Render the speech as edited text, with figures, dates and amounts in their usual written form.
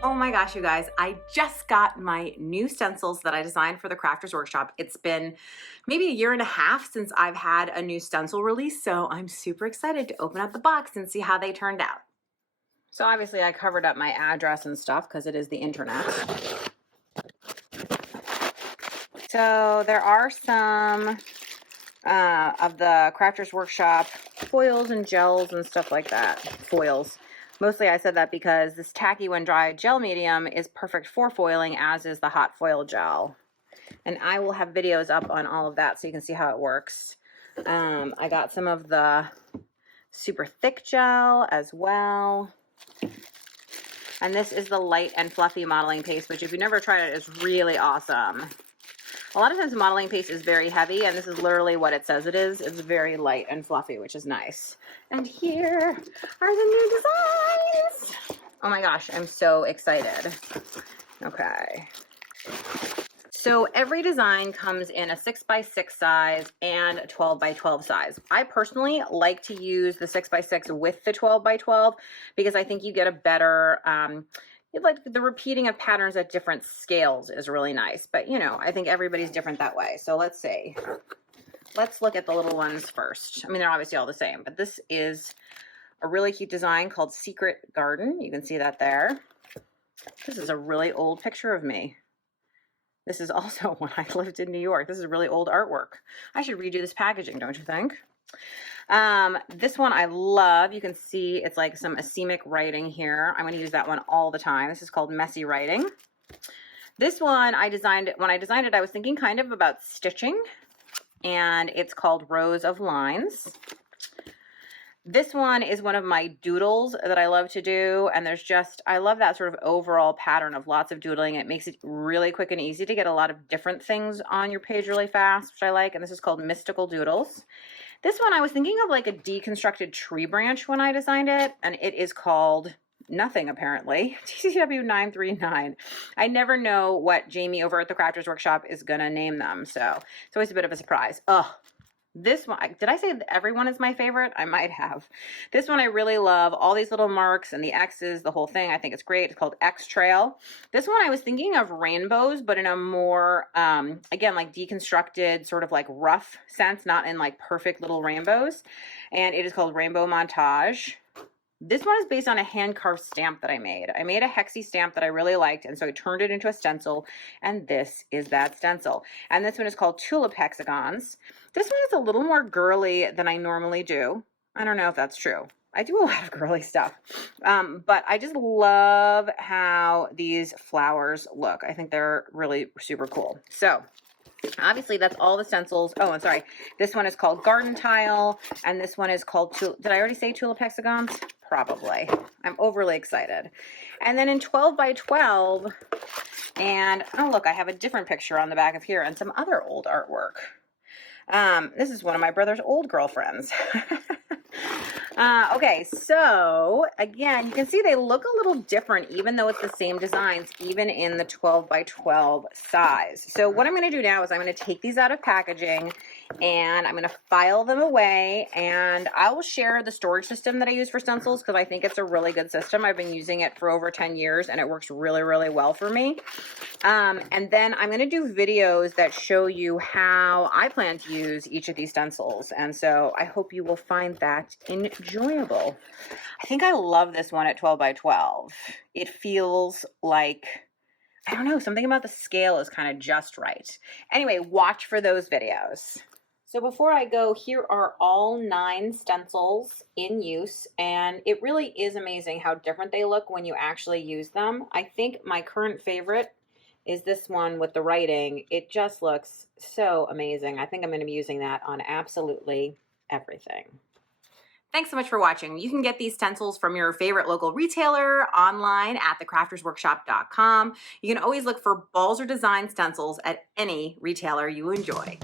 Oh my gosh, you guys, I just got my new stencils that I designed for the Crafters Workshop. It's been maybe a year and a half since I've had a new stencil release, so I'm super excited to open up the box and see how they turned out. So obviously I covered up my address and stuff because it is the internet. So there are some of the Crafters Workshop foils and gels and stuff like that. Foils. Mostly I said that because this tacky when dry gel medium is perfect for foiling, as is the hot foil gel. And I will have videos up on all of that so you can see how it works. I got some of the super thick gel as well. And this is the light and fluffy modeling paste, which if you've never tried it, is really awesome. A lot of times modeling paste is very heavy, and this is literally what it says it is. It's very light and fluffy, which is nice. And here are the new designs. Oh my gosh, I'm so excited. Okay. So every design comes in a 6x6 size and a 12x12 size. I personally like to use the 6x6 with the 12x12 because I think you get a better, like the repeating of patterns at different scales is really nice, but you know, I think everybody's different that way. So let's see. Let's look at the little ones first. I mean, they're obviously all the same, but this is a really cute design called Secret Garden. You can see that there. This is a really old picture of me. This is also when I lived in New York. This is really old artwork. I should redo this packaging, don't you think? This one I love. You can see it's like some asemic writing here. I'm going to use that one all the time. This is called Messy Writing. This one I designed, when I designed it, I was thinking kind of about stitching, and it's called Rows of Lines. This one is one of my doodles that I love to do, and there's just, I love that sort of overall pattern of lots of doodling. It makes it really quick and easy to get a lot of different things on your page really fast, which I like, and this is called Mystical Doodles. This one I was thinking of like a deconstructed tree branch when I designed it, and it is called nothing apparently, TCW 939. I never know what Jamie over at the Crafters Workshop is gonna name them, so it's always a bit of a surprise. Oh, this one, did I say everyone is my favorite? I might have. This one I really love. All these little marks and the X's, the whole thing. I think it's great. It's called X Trail. This one I was thinking of rainbows, but in a more, again, like deconstructed, sort of like rough sense, not in like perfect little rainbows. And it is called Rainbow Montage. This one is based on a hand-carved stamp that I made. I made a hexie stamp that I really liked, and so I turned it into a stencil, and this is that stencil. And this one is called Tulip Hexagons. This one is a little more girly than I normally do. I don't know if that's true. I do a lot of girly stuff, but I just love how these flowers look. I think they're really super cool. So obviously that's all the stencils. Oh, and sorry, this one is called Garden Tile, and this one is called, did I already say Tulip Hexagons? Probably. I'm overly excited. And then in 12x12, and oh look, I have a different picture on the back of here and some other old artwork. This is one of my brother's old girlfriends. Okay, so again, you can see they look a little different, even though it's the same designs, even in the 12x12 size. So what I'm going to do now is I'm going to take these out of packaging and I'm going to file them away, and I will share the storage system that I use for stencils because I think it's a really good system. I've been using it for over 10 years and it works really well for me. And then I'm going to do videos that show you how I plan to use each of these stencils. And so I hope you will find that enjoyable. I think I love this one at 12x12. It feels like, I don't know, something about the scale is kind of just right. Anyway, watch for those videos. So before I go, here are all 9 stencils in use, and it really is amazing how different they look when you actually use them. I think my current favorite is this one with the writing. It just looks so amazing. I think I'm going to be using that on absolutely everything. Thanks so much for watching. You can get these stencils from your favorite local retailer, online at thecraftersworkshop.com. You can always look for Balzer design stencils at any retailer you enjoy.